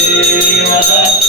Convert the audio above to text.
श्रीमदत्त